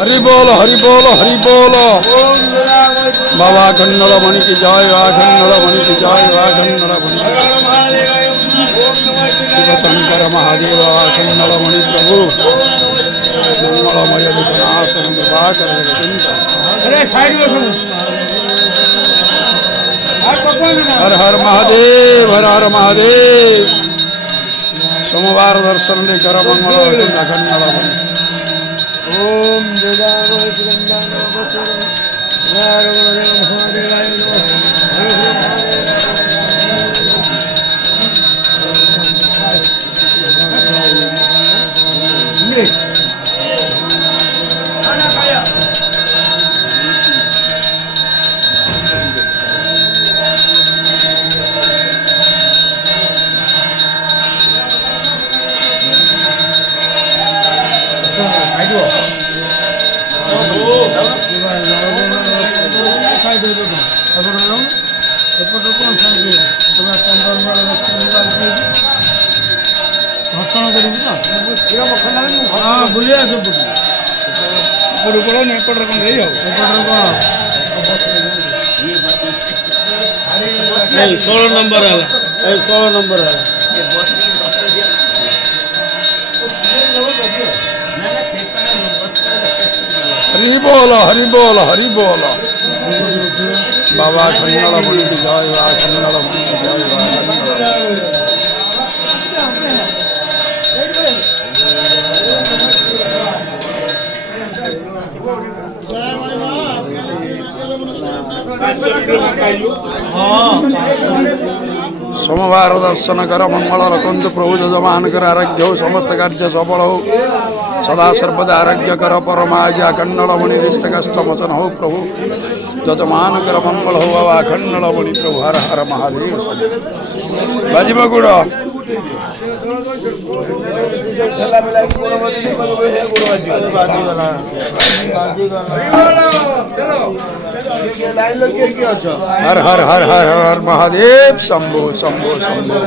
हरि बोल हरि बोल हरि बोल। बाबा खंडल मणि की जय, खंडल मणि की जय, खंडल मणि शिव शंकर महादेव खंडल मणि प्रभु मंगलमय विघ्नाशन प्रभाकर हर हर महादेव, हर हर महादेव। सोमवार दर्शन कर मंगल खंडल मणि। ओम नहीं 16 नंबर है, 16 नंबर है। हरि बोल हरि बोल हरि बोल। बाबा खंडल मणि की जय, खंडल मणि की जय, सोमवार दर्शन कर मंगल रखु प्रभु जजमान कर आरोग्य हो, समस्त कार्य सफल हो, सदा सर्वदा आरोग्य कर परमाजा खंडल मणि रिष्ट कष्ट मोचन हो प्रभु जजमान कर मंगल हो बाबा खंडल मणि प्रभु। हर हर महादेव। बाजीबगुड़ हर हर हर हर हर महादेव। शंभो शंभो शंभो।